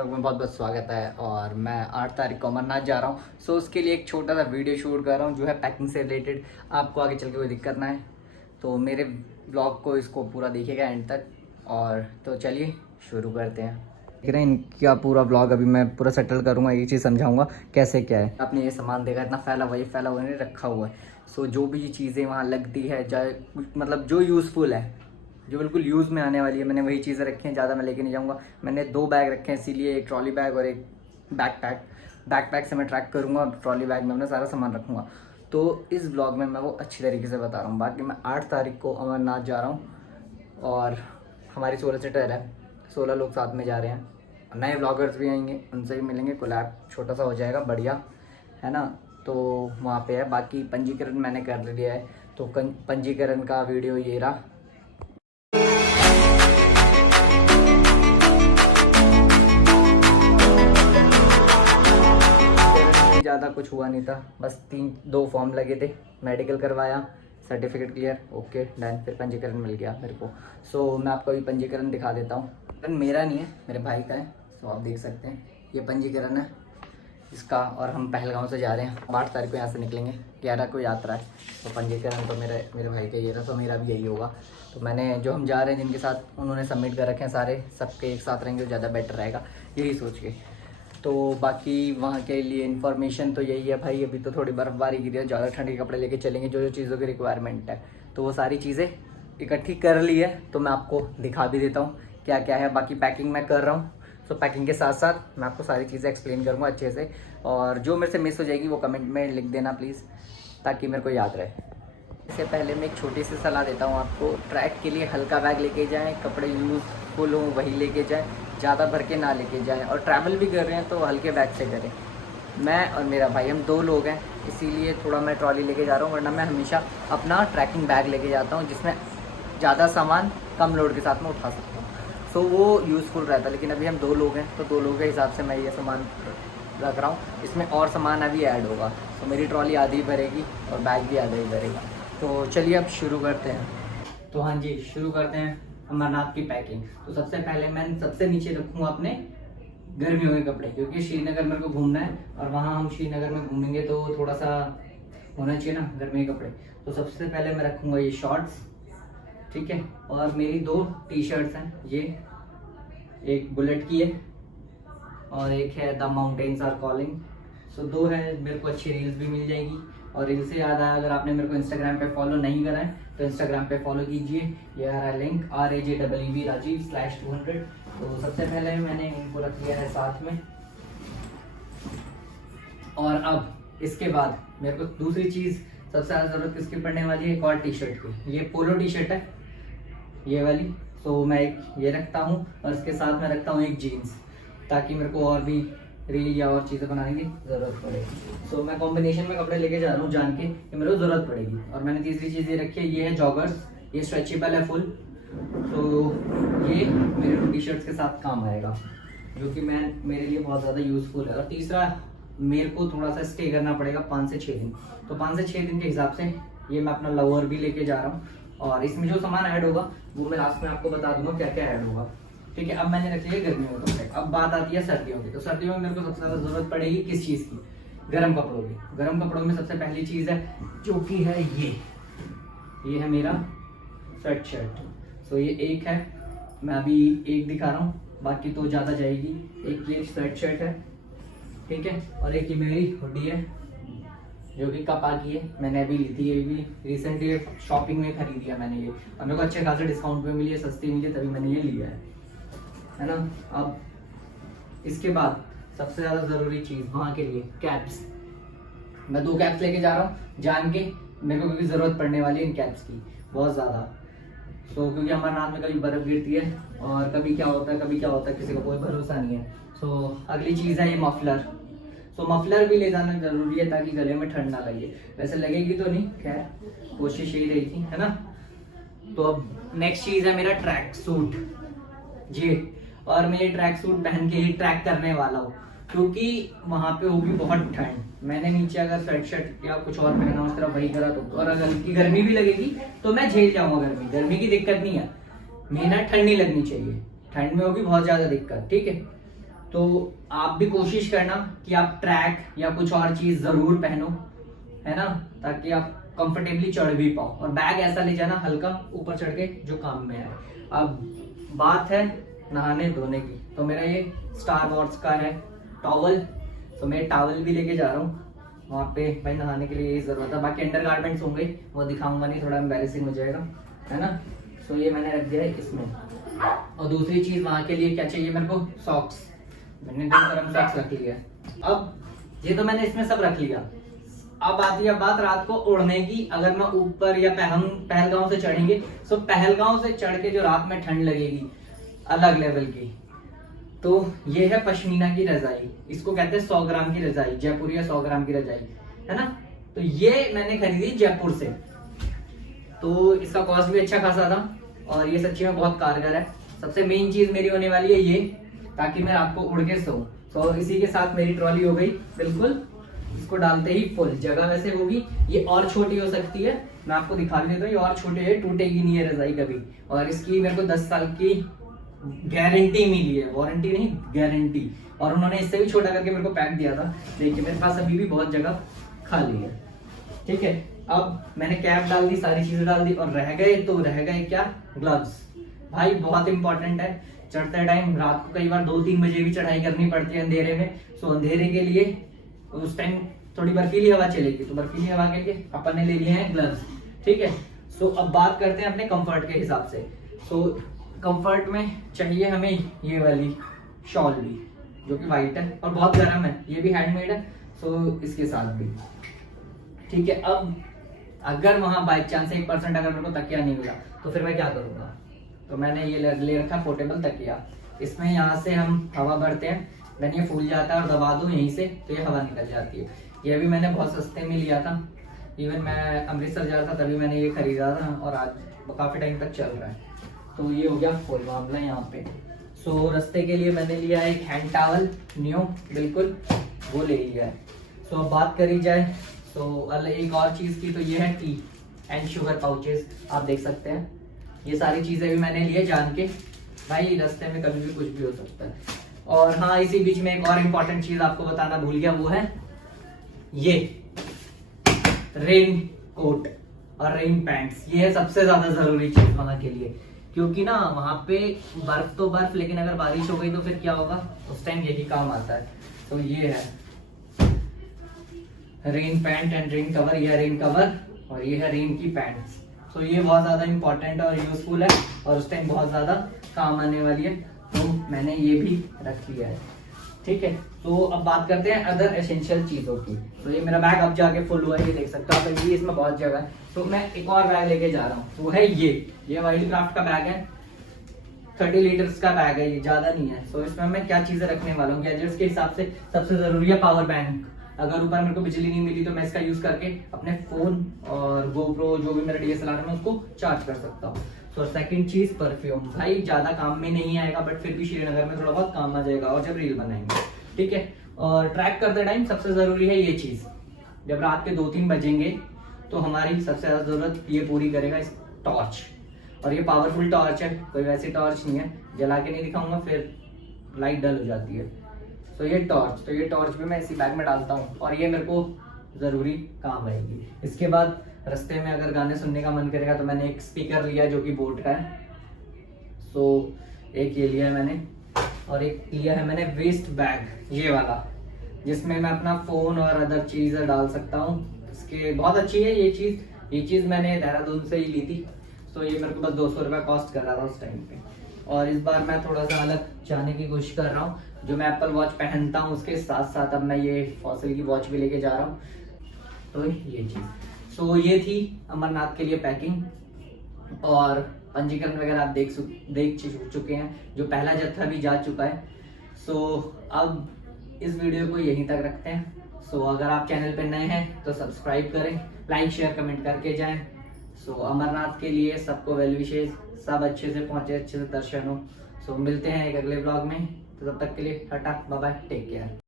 Blog में बहुत बहुत स्वागत है। और मैं 8 तारीख को अमरनाथ जा रहा हूँ। सो उसके लिए एक छोटा सा वीडियो शूट कर रहा हूँ जो है पैकिंग से रिलेटेड। आपको आगे चल के कोई दिक्कत ना है तो मेरे ब्लॉग को इसको पूरा देखिएगा एंड तक। और तो चलिए शुरू करते हैं। देख रहे हैं इनका पूरा ब्लॉग अभी मैं पूरा सेटल करूँगा, ये चीज़ समझाऊँगा कैसे क्या है। आपने ये सामान देखा इतना फैला हुआ नहीं रखा हुआ है। सो जो भी चीज़ें वहाँ लगती है चाहे मतलब जो यूज़फुल है, जो बिल्कुल यूज़ में आने वाली है, मैंने वही चीज़ें रखी हैं। ज़्यादा मैं लेके नहीं जाऊँगा। मैंने 2 बैग रखे हैं इसीलिए, एक ट्रॉली बैग और एक बैकपैक से मैं ट्रैक करूँगा और ट्रॉली बैग में अपना सारा सामान रखूँगा। तो इस ब्लॉग में मैं वो अच्छी तरीके से बता रहा हूँ। बाकी मैं 8 तारीख को अमरनाथ जा रहा हूँ और हमारी 16 सीटर है, 16 लोग साथ में जा रहे हैं। नए ब्लॉगर्स भी आएंगे, उनसे भी मिलेंगे, कोलैब छोटा सा हो जाएगा, बढ़िया है ना। तो वहाँ पे है। बाकी पंजीकरण मैंने कर लिया है, तो पंजीकरण का वीडियो ये रहा। ज़्यादा कुछ हुआ नहीं था, बस 2 फॉर्म लगे थे, मेडिकल करवाया, सर्टिफिकेट क्लियर, ओके डन, फिर पंजीकरण मिल गया मेरे को। सो मैं आपको अभी पंजीकरण दिखा देता हूँ। मेरा नहीं है, मेरे भाई का है। सो आप देख सकते हैं ये पंजीकरण है इसका। और हम पहलगांव से जा रहे हैं, 8 तारीख को यहाँ से निकलेंगे, 11 को यात्रा है। तो पंजीकरण तो मेरे भाई का ये रहा, तो मेरा भी यही होगा। तो मैंने जो हम जा रहे हैं जिनके साथ उन्होंने सबमिट कर रखे हैं सारे, सबके एक साथ रहेंगे तो ज़्यादा बेटर रहेगा यही सोच के। तो बाकी वहाँ के लिए इन्फॉर्मेशन तो यही है भाई। अभी तो थोड़ी बर्फ़बारी गिरी है, ज़्यादा ठंड के कपड़े लेके चलेंगे, जो जो चीज़ों की रिक्वायरमेंट है तो वो सारी चीज़ें इकट्ठी कर ली है। तो मैं आपको दिखा भी देता हूँ क्या क्या है। बाकी पैकिंग मैं कर रहा हूँ, तो पैकिंग के साथ साथ मैं आपको सारी चीज़ें एक्सप्लेन करूँगा अच्छे से। और जो मेरे से मिस हो जाएगी वो कमेंट में लिख देना प्लीज़, ताकि मेरे को याद रहे। इससे पहले मैं एक छोटी सी सलाह देता हूँ आपको, ट्रैक के लिए हल्का बैग लेके जाएँ, कपड़े यूज़फुल हों वही लेके जाएँ, ज़्यादा भर के ना लेके जाएँ। और ट्रैवल भी कर रहे हैं तो हल्के बैग से करें। मैं और मेरा भाई हम 2 लोग हैं, इसीलिए थोड़ा मैं ट्रॉली लेके जा रहा हूँ, वरना मैं हमेशा अपना ट्रैकिंग बैग लेके जाता हूँ जिसमें ज़्यादा सामान कम लोड के साथ में उठा सकता हूँ। सो वो यूज़फुल रहता है। लेकिन अभी हम 2 लोग हैं तो 2 लोगों के हिसाब से मैं ये सामान रख रहा हूँ। इसमें और सामान अभी ऐड होगा, तो मेरी ट्रॉली आधी भरेगी और बैग भी आधा ही भरेगा। तो चलिए अब शुरू करते हैं। तो हाँ जी, शुरू करते हैं अमरनाथ की पैकिंग। तो सबसे पहले मैं सबसे नीचे रखूँगा अपने गर्मियों के कपड़े, क्योंकि श्रीनगर मेरे को घूमना है और वहाँ हम श्रीनगर में घूमेंगे तो थोड़ा सा होना चाहिए ना गर्मी के कपड़े। तो सबसे पहले मैं रखूँगा ये शॉर्ट्स, ठीक है। और मेरी 2 टी-शर्ट्स हैं, ये एक बुलेट की है और एक है द माउंटेन्स आर कॉलिंग। सो 2 है, मेरे को अच्छी रील्स भी मिल जाएगी। और रील से याद आया, अगर आपने मेरे को इंस्टाग्राम पे फॉलो नहीं करा है तो इंस्टाग्राम पे फॉलो कीजिए, ये आ रहा है लिंक RAJEEB Rajiv/200। तो सबसे पहले मैंने इनको रख लिया है साथ में। और अब इसके बाद मेरे को दूसरी चीज़ सबसे ज़्यादा ज़रूरत किसकी पड़ने वाली है, एक और टी-शर्ट की। ये पोलो टी-शर्ट है ये वाली। तो मैं एक ये रखता हूँ और इसके साथ में रखता हूँ एक जीन्स, ताकि मेरे को और भी रील या और चीज़ें बनाने की ज़रूरत पड़े। तो मैं कॉम्बिनेशन में कपड़े लेके जा रहा हूँ जान के कि मेरे को ज़रूरत पड़ेगी। और मैंने तीसरी चीज़ ये रखी है, ये है जॉगर्स, ये स्ट्रेचेबल है फुल। तो ये मेरे 2 टी-शर्ट्स के साथ काम आएगा, जो कि मेरे लिए बहुत ज़्यादा यूज़फुल है। और तीसरा, मेरे को थोड़ा सा स्टे करना पड़ेगा 5 से 6 दिन। तो 5 से 6 दिन के हिसाब से ये मैं अपना लोअर भी लेके जा रहा हूँ। और इसमें जो सामान ऐड होगा वो मैं लास्ट में आपको बता दूंगा क्या क्या ऐड होगा, ठीक है। अब मैंने रख लिया गर्मियों के कपड़े। अब बात आती है सर्दियों की। तो सर्दियों में मेरे को सबसे ज़्यादा ज़रूरत पड़ेगी किस चीज़ की, गर्म कपड़ों की। गर्म कपड़ों में सबसे पहली चीज़ है जो कि है ये है मेरा स्वेट शर्ट। सो ये एक है, मैं अभी एक दिखा रहा हूँ, बाकी तो ज़्यादा जाएगी। एक ये स्वेट शर्ट है, ठीक है। और एक ये मेरी हुडी है जो कि कपा की है, मैंने अभी ली थी, ये भी रिसेंटली शॉपिंग में खरीदी है मैंने ये। और मेरे को अच्छे खासे डिस्काउंट पे मिली है, सस्ती मिली है, तभी मैंने ये लिया है ना। अब इसके बाद सबसे ज़्यादा ज़रूरी चीज़ वहाँ के लिए कैप्स। मैं 2 कैप्स लेके जा रहा हूँ जान के, मेरे को क्योंकि ज़रूरत पड़ने वाली है इन कैप्स की बहुत ज़्यादा। सो क्योंकि अमरनाथ में कभी बर्फ़ गिरती है और कभी क्या होता है किसी को कोई भरोसा नहीं है। सो अगली चीज़ है ये मफलर। तो मफलर भी ले जाना जरूरी है ताकि गले में ठंड ना लगे। वैसे लगेगी तो नहीं, खैर कोशिश यही रहेगी, है ना। तो अब नेक्स्ट चीज़ है मेरा ट्रैक सूट जी। और मैं ये ट्रैक सूट पहन के ही ट्रैक करने वाला हूँ, क्योंकि वहाँ पे होगी बहुत ठंड। मैंने नीचे अगर स्वेट शर्ट या कुछ और पहना उस तरह वही करा तो, और अगर हल्की गर्मी भी लगेगी तो मैं झेल जाऊँगा। गर्मी की दिक्कत नहीं है, मेहनत ठंड नहीं लगनी चाहिए, ठंड में होगी बहुत ज़्यादा दिक्कत, ठीक है। तो आप भी कोशिश करना कि आप ट्रैक या कुछ और चीज जरूर पहनो, है ना, ताकि आप कंफर्टेबली चढ़ भी पाओ। और बैग ऐसा ले जाना हल्का ऊपर चढ़ के जो काम में आए। अब बात है नहाने धोने की, तो मेरा ये स्टार वॉर्स का है टॉवल, तो मैं टॉवल भी लेके जा रहा हूँ वहाँ पे। भाई नहाने के लिए यही जरूरत है, बाकी अंडर गारमेंट्स होंगे वो दिखाऊंगा नहीं, थोड़ा एम्बैरेसिंग हो जाएगा, है ना। तो ये मैंने रख दिया है इसमें। और दूसरी चीज वहाँ के लिए क्या चाहिए मेरे को, सॉक्स। मैंने 2 गर्म सॉक्स रख लिया। अब ये तो मैंने इसमें सब रख लिया। अब आती है बात रात को उड़ने की। अगर मैं ऊपर या पहलगांव से चढ़ेंगे, तो पहलगांव से चढ़ के जो रात में ठंड लगेगी अलग लेवल की। तो ये है पश्मीना की रजाई, इसको कहते हैं 100 ग्राम की रजाई, जयपुरिया 100 ग्राम की रजाई, है ना। तो ये मैंने खरीदी जयपुर से, तो इसका कॉस्ट भी अच्छा खासा था और ये सच्ची में बहुत कारगर है। सबसे मेन चीज मेरी होने वाली है ये, ताकि मैं रात को उड़ के सोऊं। तो इसी के साथ मेरी ट्रॉली हो गई बिल्कुल, इसको डालते ही फुल। जगह वैसे होगी, ये और छोटी हो सकती है, मैं आपको दिखा भी देता हूँ। ये और छोटी है, टूटेगी नहीं है रजाई कभी। और इसकी मेरे को 10 साल की गारंटी मिली है, वारंटी नहीं गारंटी। और उन्होंने इससे भी छोटा करके मेरे को पैक दिया था। देखिए मेरे पास अभी भी बहुत जगह खाली है, ठीक है। अब मैंने कैप डाल दी, सारी चीजें डाल दी, और रह गए क्या, ग्लव्स। भाई बहुत इंपॉर्टेंट है। चढ़ते टाइम रात को कई बार 2-3 बजे भी चढ़ाई करनी पड़ती है अंधेरे में। सो अंधेरे के लिए उस टाइम थोड़ी बर्फीली हवा चलेगी, तो बर्फीली हवा के लिए अपन ने ले लिए हैं ग्लव्स, ठीक है। सो अब बात करते हैं अपने कंफर्ट के हिसाब से। सो कंफर्ट में चाहिए हमें ये वाली शॉल भी, जो कि वाइट है और बहुत गर्म है, ये भी हैंडमेड है। सो इसके साथ भी ठीक है। अब अगर वहां बाई चांस 1% अगर मेरे को तकिया नहीं मिला, तो फिर मैं क्या करूंगा। तो मैंने ये ले रखा पोर्टेबल तकिया। इसमें यहाँ से हम हवा भरते हैं, मैंने ये फूल जाता है और दबा दूं यहीं से, तो ये हवा निकल जाती है। ये भी मैंने बहुत सस्ते में लिया था, इवन मैं अमृतसर जा रहा था तभी मैंने ये खरीदा था, और आज काफी टाइम तक चल रहा है। तो ये हो गया फुल मामला यहाँ पे। सो रास्ते के लिए मैंने लिया एक हैंड टॉवल न्यू, बिल्कुल वो ले लिया है। सो अब बात करी जाए तो एक और चीज की, तो ये है टी एंड शुगर पाउचेस, आप देख सकते हैं। ये सारी चीजें भी मैंने लिए जान के, भाई रास्ते में कभी भी कुछ भी हो सकता है। और हाँ, इसी बीच में एक और इम्पोर्टेंट चीज आपको बताना भूल गया, वो है ये रेन कोट और रेन पैंट्स। ये है सबसे ज्यादा जरूरी चीज वहां के लिए, क्योंकि ना वहां पे बर्फ तो बर्फ, लेकिन अगर बारिश हो गई तो फिर क्या होगा, उस टाइम यही काम आता है। तो ये है rain pant and rain cover, ये है रेन कवर और ये है रेन की पैंट्स। तो ये बहुत ज्यादा इंपॉर्टेंट और यूजफुल है और उस टाइम बहुत ज्यादा काम आने वाली है, तो मैंने ये भी रख लिया है, ठीक है। तो अब बात करते हैं अदर एसेंशियल चीजों की। तो ये मेरा बैग अब जाके फुल हुआ है, ये देख सकते हो आप, अभी इसमें बहुत जगह है। तो मैं एक और बैग लेके जा रहा हूँ, वो है ये वाइल्ड क्राफ्ट का बैग है, 30 लीटर्स का बैग है, ये ज्यादा नहीं है। तो इसमें मैं क्या चीजें रखने वाला हूँ, गैजेट्स के हिसाब से सबसे जरूरी है पावर बैंक। अगर ऊपर मेरे को बिजली नहीं मिली तो मैं इसका यूज करके अपने फोन और गोप्रो जो भी मेरा DSLR है मैं उसको चार्ज कर सकता हूँ। तो सेकंड चीज परफ्यूम, भाई ज्यादा काम में नहीं आएगा बट फिर भी श्रीनगर में थोड़ा बहुत काम आ जाएगा और जब रील बनाएंगे, ठीक है। और ट्रैक करते टाइम सबसे जरूरी है ये चीज, जब रात के 2-3 बजेंगे तो हमारी सबसे ज्यादा जरूरत ये पूरी करेगा इस टॉर्च। और ये पावरफुल टॉर्च है, कोई वैसी टॉर्च नहीं है, जला के नहीं दिखाऊंगा फिर लाइट डल हो जाती है। तो ये टॉर्च भी मैं इसी बैग में डालता हूँ और ये मेरे को जरूरी काम आएगी। इसके बाद रास्ते में अगर गाने सुनने का मन करेगा तो मैंने एक स्पीकर लिया जो कि बोट का है। सो एक ये लिया है मैंने, और एक लिया है मैंने वेस्ट बैग ये वाला, जिसमें मैं अपना फोन और अदर चीजें डाल सकता हूँ। इसके बहुत अच्छी है ये चीज मैंने देहरादून से ही ली थी। सो ये मेरे को बस 200 रुपये कॉस्ट कर रहा था उस टाइम पे। और इस बार मैं थोड़ा सा अलग जाने की कोशिश कर रहा हूँ, जो मैं एप्पल वॉच पहनता हूँ उसके साथ साथ अब मैं ये फॉसिल की वॉच भी लेके जा रहा हूँ। तो ये चीज, सो ये थी अमरनाथ के लिए पैकिंग। और पंजीकरण वगैरह आप देख चुके हैं, जो पहला जत्था भी जा चुका है। सो अब इस वीडियो को यहीं तक रखते हैं। सो अगर आप चैनल पर नए हैं तो सब्सक्राइब करें, लाइक शेयर कमेंट करके जाएं। सो अमरनाथ के लिए सबको वेल विशेष, सब अच्छे से पहुंचे, अच्छे से दर्शन हो। सो मिलते हैं एक अगले ब्लॉग में, तो तब तक के लिए tata bye bye, take care.